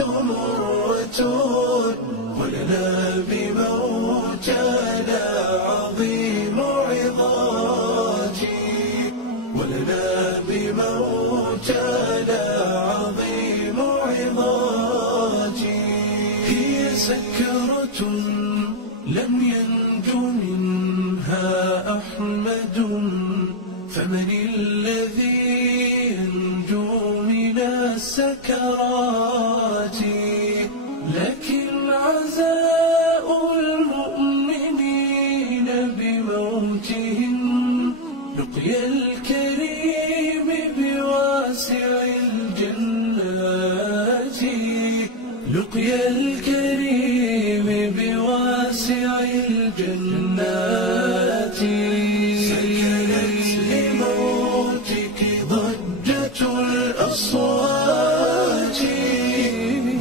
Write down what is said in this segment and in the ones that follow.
مرة ولنا بموتنا عظيم عظاتي ولنا بموتنا عظيم عظاتي هي سكرة لم ينج منها أحمد فمن الذي ينجو من السكرات لكن عزاء المؤمنين بموتهم لقيا الكريم بواسع الجنات لقيا الكريم بواسع الجنات سكنت لموتك ضجة الأصوات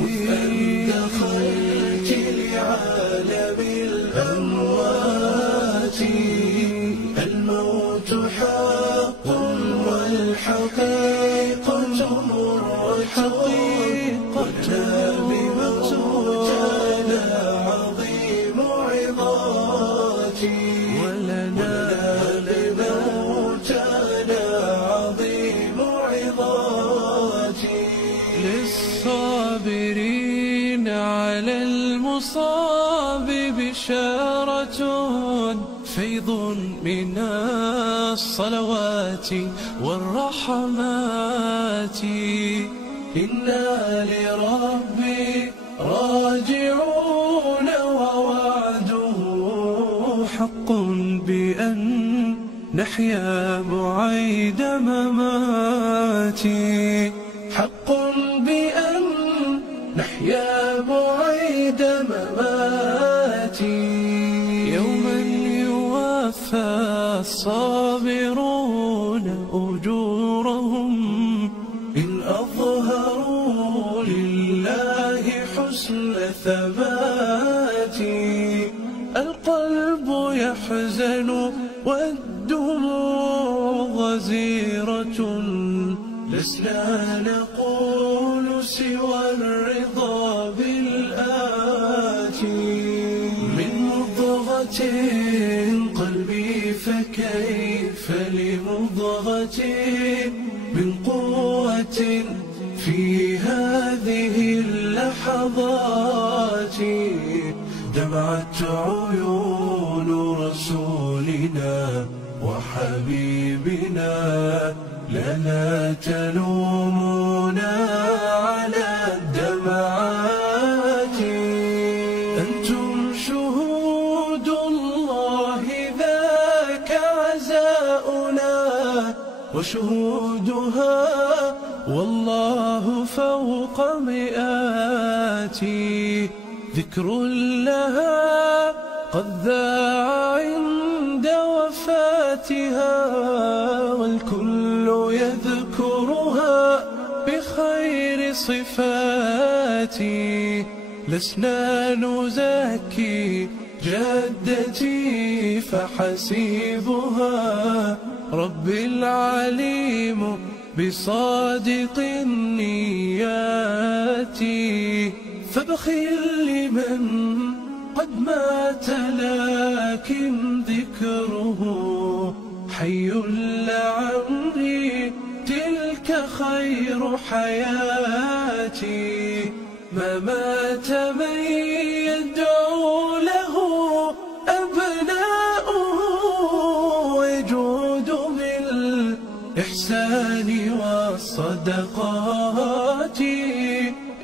مذ أن دخلت لعالم الأموات الموت حق والحقيقة مرة ولنا بموتنا عظيم عظاتي ولنا بموتنا عظيم عظاتي للصابرين على المصاب بشارة فيض من الصلوات والرحمات إنا لربي راجعون ووعده حق بأن نحيا بعيد مماتي حق بأن نحيا بعيد مماتي يوما يوفى الصابرون أجورهم إن أظهروا لله حسن ثباتي القلب يحزن والدموع غزيرة لسنا نقول سوى الرضا بالآتي من مضغة قلبي فكيف لمضغة من قوة في هذه اللحظات دمعت عيون رسولنا وحبيبنا لنا تلومنا على الدمعات أنتم شهود الله ذاك عزاؤنا وشهودها والله فوق مئاتي ذكر لها قد ذاع عند وفاتها والكل يذكرها بخير صفاتي لسنا نزكي جدتي فحسيبها ربي العليم بصادق النيات فبخل لمن قد مات لكن ذكره حي لعمري تلك خير حياتي ما مات من يدعو له أبناؤه ويجود بالإحسان والصدقات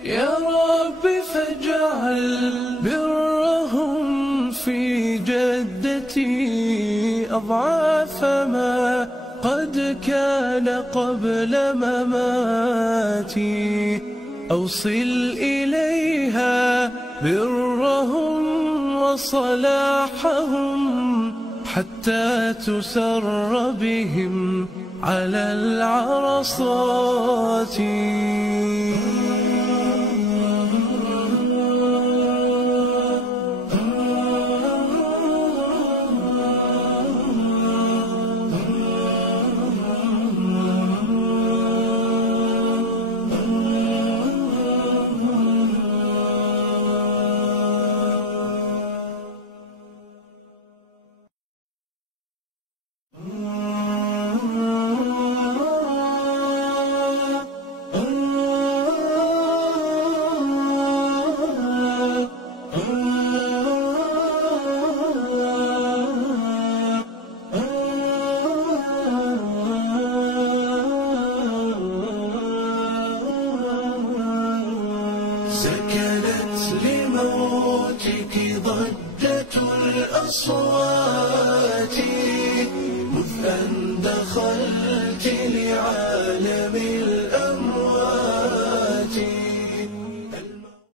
يا رب فاجعل برهم في جدتي أضعاف ما قد كان قبل مماتي أوصل إليها برهم وصلاحهم حتى تسر بهم على العرصات سكنت لموتك ضجة الأصوات، مذ أن دخلت